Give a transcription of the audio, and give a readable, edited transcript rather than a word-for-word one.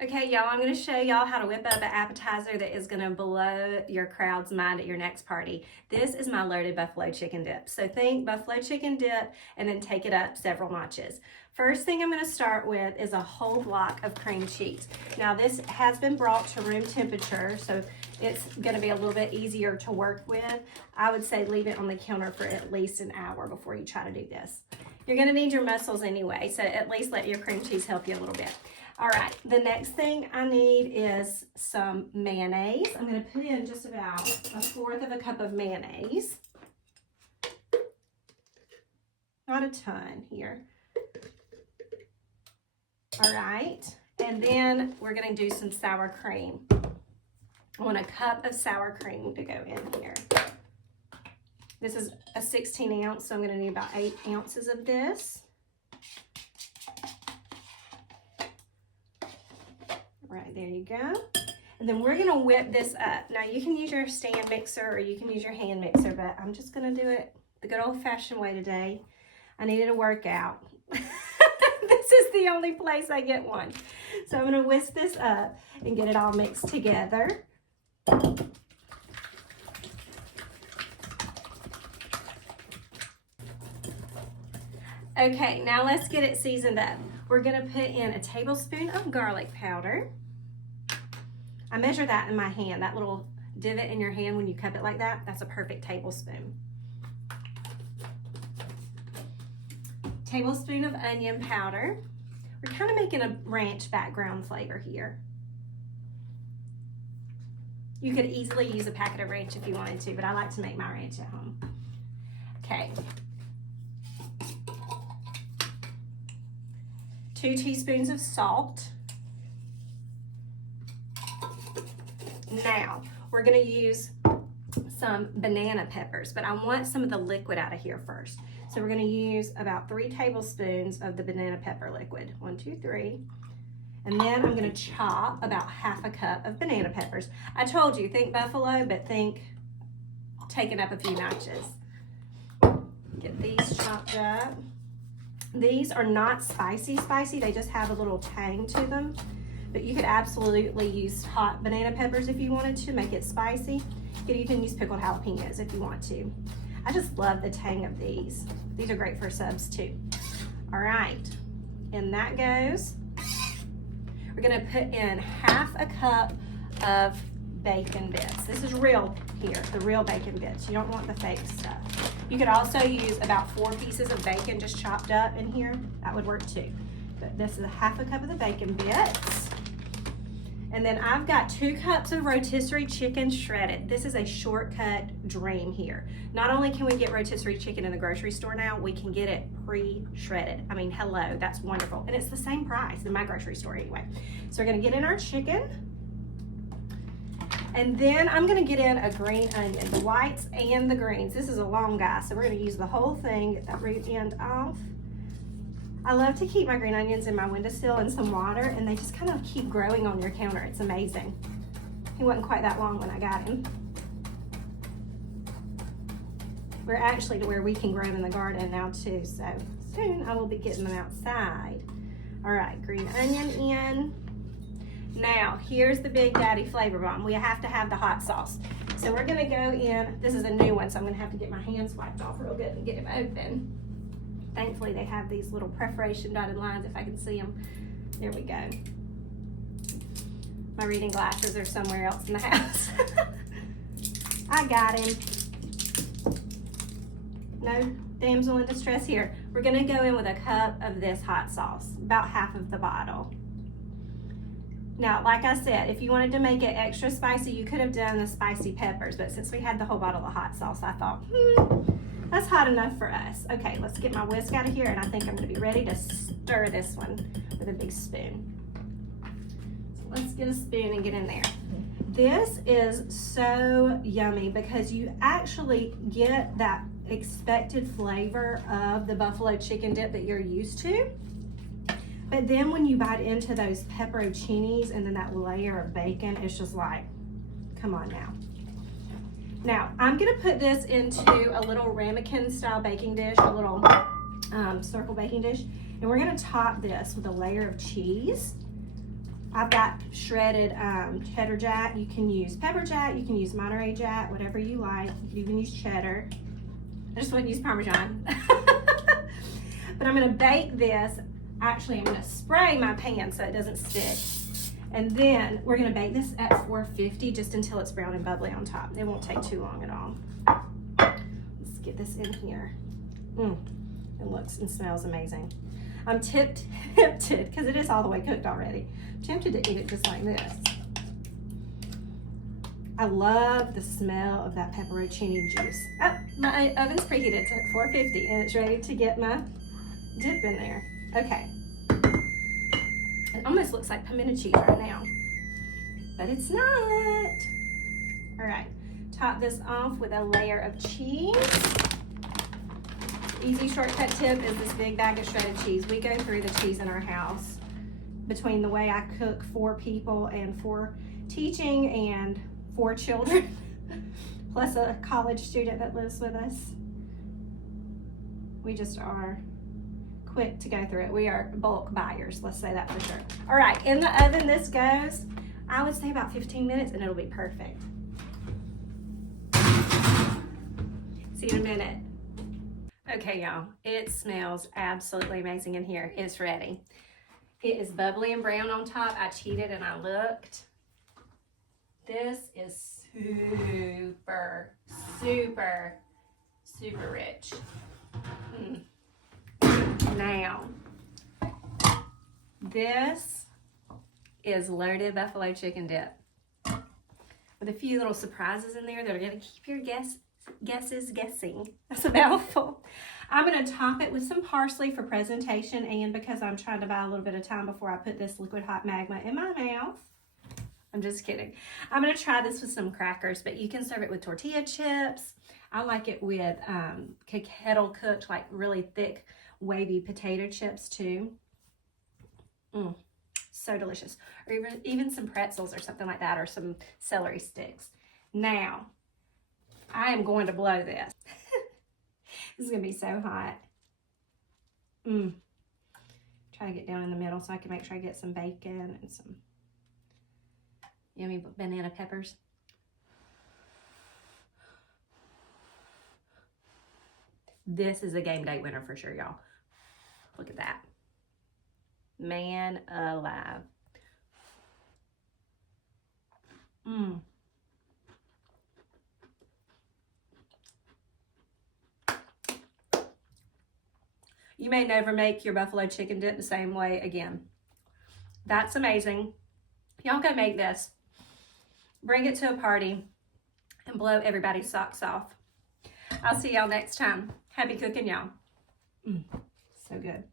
Okay, y'all, I'm going to show y'all how to whip up an appetizer that is going to blow your crowd's mind at your next party. This is my loaded buffalo chicken dip. So think buffalo chicken dip and then take it up several notches. First thing I'm going to start with is a whole block of cream cheese. Now this has been brought to room temperature, so it's going to be a little bit easier to work with. I would say leave it on the counter for at least an hour before you try to do this. You're going to need your muscles anyway, so at least let your cream cheese help you a little bit. All right, the next thing I need is some mayonnaise. I'm going to put in just about 1/4 of a cup of mayonnaise. Not a ton here. All right, and then we're going to do some sour cream. I want a cup of sour cream to go in here. This is a 16 ounce, so I'm going to need about 8 ounces of this. Right, there you go. And then we're gonna whip this up. Now you can use your stand mixer or you can use your hand mixer, but I'm just gonna do it the good old fashioned way today. I needed a workout. This is the only place I get one. So I'm gonna whisk this up and get it all mixed together. Okay, now let's get it seasoned up. We're gonna put in a tablespoon of garlic powder. I measure that in my hand, that little divot in your hand when you cup it like that, that's a perfect tablespoon. Tablespoon of onion powder. We're kind of making a ranch background flavor here. You could easily use a packet of ranch if you wanted to, but I like to make my ranch at home. Okay. 2 teaspoons of salt. Now, we're gonna use some banana peppers, but I want some of the liquid out of here first. So we're gonna use about 3 tablespoons of the banana pepper liquid. 1, 2, 3. And then I'm gonna chop about 1/2 cup of banana peppers. I told you, think buffalo, but think taking up a few notches. Get these chopped up. These are not spicy, they just have a little tang to them. But you could absolutely use hot banana peppers if you wanted to make it spicy. You could even use pickled jalapenos if you want to. I just love the tang of these. These are great for subs too. All right, and that goes. We're gonna put in 1/2 cup of bacon bits. This is real here, the real bacon bits. You don't want the fake stuff. You could also use about 4 pieces of bacon just chopped up in here. That would work too. But this is 1/2 cup of the bacon bits. And then I've got 2 cups of rotisserie chicken shredded. This is a shortcut dream here. Not only can we get rotisserie chicken in the grocery store now, we can get it pre-shredded. I mean, hello, that's wonderful. And it's the same price in my grocery store anyway. So we're gonna get in our chicken. And then I'm gonna get in a green onion, the whites and the greens. This is a long guy, so we're gonna use the whole thing, get that root end off. I love to keep my green onions in my windowsill in some water, and they just kind of keep growing on your counter. It's amazing. He wasn't quite that long when I got him. We're actually to where we can grow them in the garden now too, so soon I will be getting them outside. All right, green onion in. Now, here's the big daddy flavor bomb. We have to have the hot sauce. So we're gonna go in, this is a new one, so I'm gonna have to get my hands wiped off real good and get him open. Thankfully, they have these little perforation dotted lines, if I can see them. There we go. My reading glasses are somewhere else in the house. I got him. No damsel in distress here. We're gonna go in with a cup of this hot sauce, about 1/2 of the bottle. Now, like I said, if you wanted to make it extra spicy, you could have done the spicy peppers, but since we had the whole bottle of hot sauce, I thought, that's hot enough for us. Okay, let's get my whisk out of here, and I think I'm gonna be ready to stir this one with a big spoon. So let's get a spoon and get in there. This is so yummy because you actually get that expected flavor of the buffalo chicken dip that you're used to. But then when you bite into those pepperoncinis and then that layer of bacon, it's just like, come on now. Now, I'm gonna put this into a little ramekin style baking dish, a little circle baking dish, and we're gonna top this with a layer of cheese. I've got shredded cheddar jack. You can use pepper jack, you can use Monterey jack, whatever you like. You can even use cheddar. I just wouldn't use Parmesan. But I'm gonna bake this. Actually, I'm gonna spray my pan so it doesn't stick. And then we're gonna bake this at 450 just until it's brown and bubbly on top. It won't take too long at all. Let's get this in here. It looks and smells amazing. I'm tempted, because it is all the way cooked already, tempted to eat it just like this. I love the smell of that pepperoncini juice. Oh, my oven's preheated. It's at 450 and it's ready to get my dip in there. Okay. It almost looks like pimento cheese right now, but it's not. All right, top this off with a layer of cheese. Easy shortcut tip is this big bag of shredded cheese. We go through the cheese in our house between the way I cook for people and for teaching and 4 children, plus a college student that lives with us. We just are quick to go through it. We are bulk buyers, let's say that for sure. All right, in the oven this goes, I would say about 15 minutes and it'll be perfect. See you in a minute. Okay, y'all, it smells absolutely amazing in here. It's ready. It is bubbly and brown on top. I cheated and I looked. This is super, super, super rich. Now, this is loaded buffalo chicken dip with a few little surprises in there that are going to keep your guesses guessing. That's a mouthful. I'm going to top it with some parsley for presentation and because I'm trying to buy a little bit of time before I put this liquid hot magma in my mouth. I'm just kidding. I'm going to try this with some crackers, but you can serve it with tortilla chips. I like it with kettle cooked, like really thick, wavy potato chips too. So delicious. Or even some pretzels or something like that, or some celery sticks. Now, I am going to blow this. This is going to be so hot. Try to get down in the middle so I can make sure I get some bacon and some yummy banana peppers. This is a game day winner for sure, y'all. Look at that. Man alive. You may never make your buffalo chicken dip the same way again. That's amazing. Y'all go make this. Bring it to a party and blow everybody's socks off. I'll see y'all next time. Happy cooking, y'all. So good.